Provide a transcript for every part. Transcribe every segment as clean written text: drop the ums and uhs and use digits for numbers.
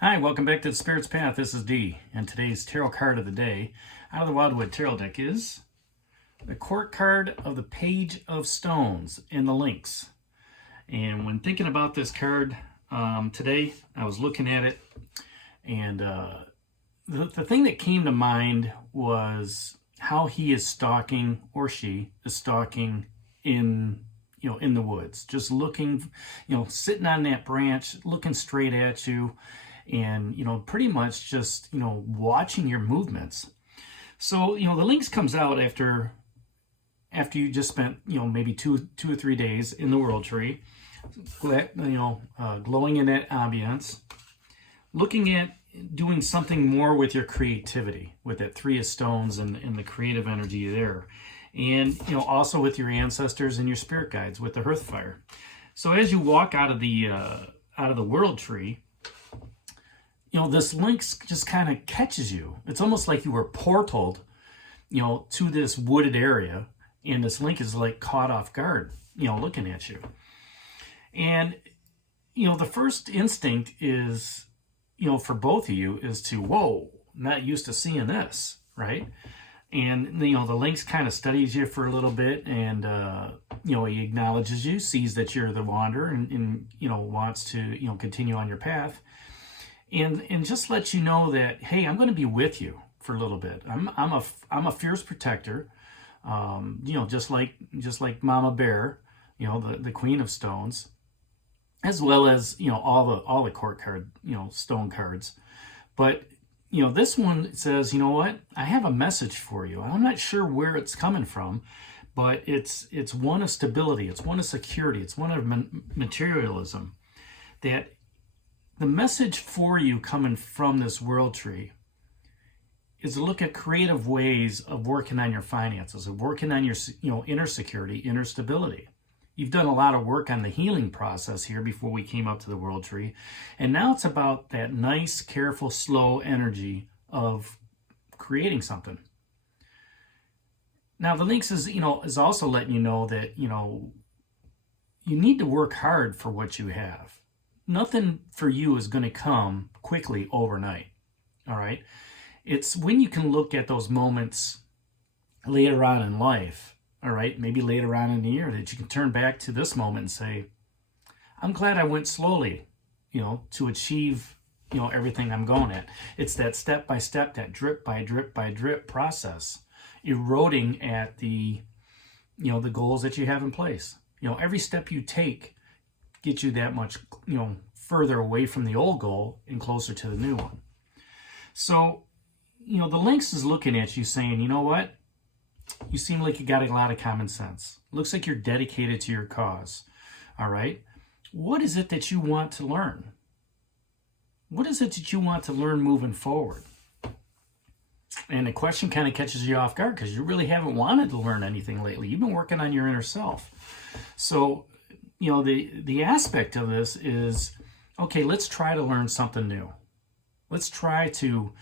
Hi, welcome back to the Spirit's Path. This is Dee, and today's tarot card of the day out of the Wildwood Tarot deck is the Court card of the Page of Stones in the Lynx. And when thinking about this card today, I was looking at it, and the thing that came to mind was how he is stalking, or she is stalking in the woods, just looking, sitting on that branch, looking straight at you, and pretty much just watching your movements. So the lynx comes out after you just spent maybe two or 3 days in the world tree, glowing in that ambience, looking at doing something more with your creativity, with that 3 of stones and the creative energy there, and also with your ancestors and your spirit guides with the hearth fire. So as you walk out of the world tree, this lynx just kind of catches you. It's almost like you were portaled, to this wooded area, and this lynx is like caught off guard, looking at you. And, the first instinct is, for both of you is to, whoa, not used to seeing this, right? And, the lynx kind of studies you for a little bit, and, he acknowledges you, sees that you're the wanderer, and wants to, continue on your path. And just let you know that, hey, I'm going to be with you for a little bit. I'm a fierce protector, just like Mama Bear, the Queen of Stones, as well as all the court card, stone cards. But this one says, you know what? I have a message for you. I'm not sure where it's coming from, but it's one of stability, it's one of security, it's one of materialism. That the message for you coming from this world tree is to look at creative ways of working on your finances, of working on your inner security, inner stability. You've done a lot of work on the healing process here before we came up to the world tree. And now it's about that nice, careful, slow energy of creating something. Now the lynx is also letting you know that, you need to work hard for what you have. Nothing for you is going to come quickly overnight, all right? It's when you can look at those moments later on in life, all right, maybe later on in the year, that you can turn back to this moment and say, I'm glad I went slowly, to achieve, everything I'm going at. It's that step by step, that drip by drip by drip process, eroding at the goals that you have in place. Every step you take get you that much, further away from the old goal and closer to the new one. So, the lynx is looking at you saying, you know what? You seem like you got a lot of common sense. Looks like you're dedicated to your cause. All right. What is it that you want to learn? What is it that you want to learn moving forward? And the question kind of catches you off guard because you really haven't wanted to learn anything lately. You've been working on your inner self. So, the aspect of this is, okay, let's try to learn something new. Let's try to,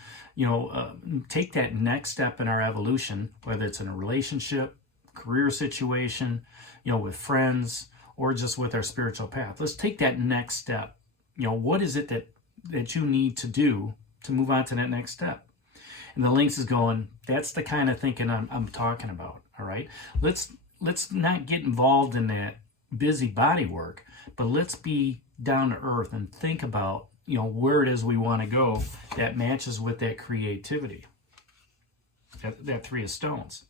take that next step in our evolution, whether it's in a relationship, career situation, with friends, or just with our spiritual path. Let's take that next step. What is it that you need to do to move on to that next step? And the lynx is going, that's the kind of thinking I'm talking about, all right? Let's not get involved in that busy body work, but let's be down to earth and think about where it is we want to go that matches with that creativity, that 3 of stones.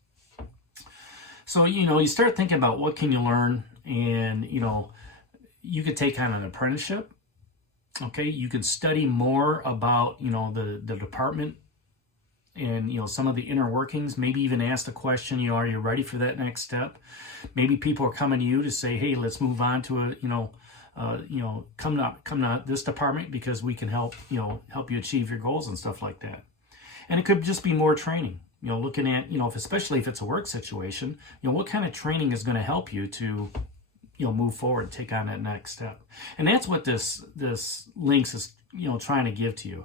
So you start thinking about what can you learn, and you could take on an apprenticeship. Okay, you could study more about the department and some of the inner workings. Maybe even ask the question, are you ready for that next step? Maybe people are coming to you to say, hey, let's move on to come to this department because we can help you achieve your goals and stuff like that. And it could just be more training, looking at, especially if it's a work situation, what kind of training is going to help you to, move forward, take on that next step. And that's what this lynx is, trying to give to you.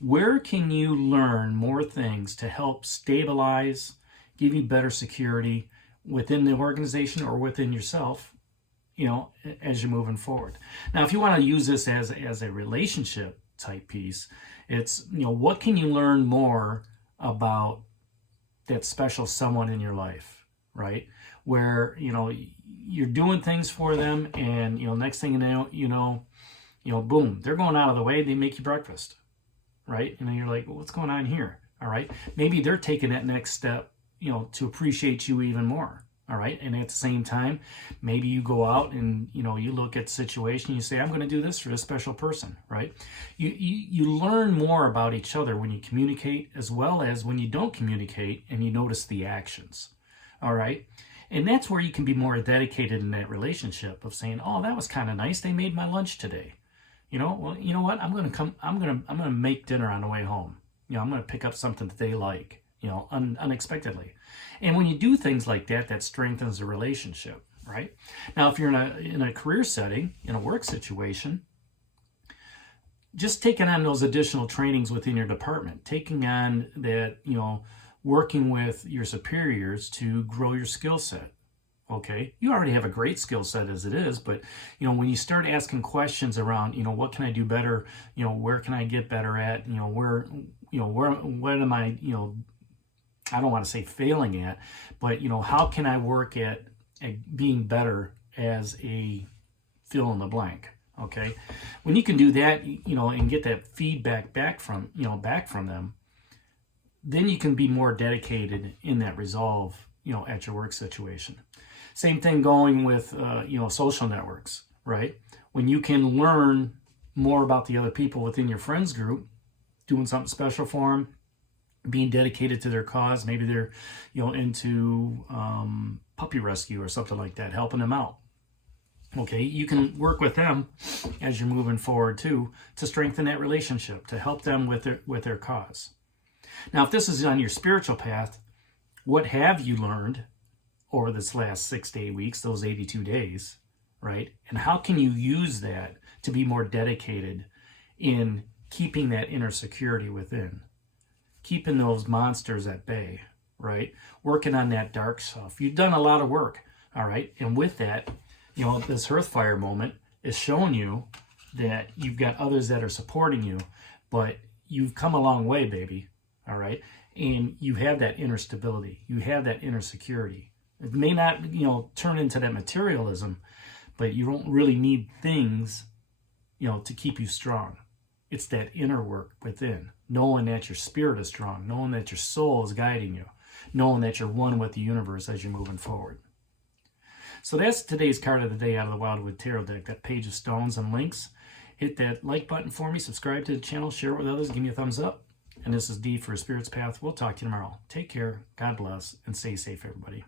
Where can you learn more things to help stabilize, give you better security within the organization or within yourself, as you're moving forward? Now, if you want to use this as a relationship type piece. It's, what can you learn more about that special someone in your life, right? Where, you're doing things for them, and, next thing you know, boom, they're going out of the way. They make you breakfast, right? And then you're like, well, what's going on here? All right. Maybe they're taking that next step, to appreciate you even more. All right. And at the same time, maybe you go out and, you look at the situation, you say, I'm going to do this for this special person, right? You learn more about each other when you communicate, as well as when you don't communicate and you notice the actions. All right. And that's where you can be more dedicated in that relationship of saying, oh, that was kind of nice. They made my lunch today. Well, you know what? I'm going to make dinner on the way home. I'm going to pick up something that they like, unexpectedly. And when you do things like that, that strengthens the relationship, right? Now, if you're in a career setting, in a work situation, just taking on those additional trainings within your department, taking on that, working with your superiors to grow your skill set. Okay, you already have a great skill set as it is, but when you start asking questions around, what can I do better? Where can I get better at? What am I, I don't want to say failing at, but how can I work at being better as a fill in the blank? Okay, when you can do that, and get that feedback back from them, then you can be more dedicated in that resolve, at your work situation. Same thing going with, social networks, right? When you can learn more about the other people within your friends group, doing something special for them, being dedicated to their cause. Maybe they're, into puppy rescue or something like that, helping them out. Okay, you can work with them as you're moving forward too, to strengthen that relationship, to help them with their cause. Now, if this is on your spiritual path, what have you learned over this last 6 to 8 weeks, those 82 days, right? And how can you use that to be more dedicated in keeping that inner security within, keeping those monsters at bay, right? Working on that dark stuff. You've done a lot of work, all right? And with that, this Hearthfire moment is showing you that you've got others that are supporting you, but you've come a long way, baby, all right? And you have that inner stability. You have that inner security. It may not, turn into that materialism, but you don't really need things, to keep you strong. It's that inner work within, knowing that your spirit is strong, knowing that your soul is guiding you, knowing that you're one with the universe as you're moving forward. So that's today's card of the day out of the Wildwood Tarot deck, that Page of Stones and Lynx. Hit that like button for me, subscribe to the channel, share it with others, give me a thumbs up. And this is D for Spirit's Path. We'll talk to you tomorrow. Take care, God bless, and stay safe, everybody.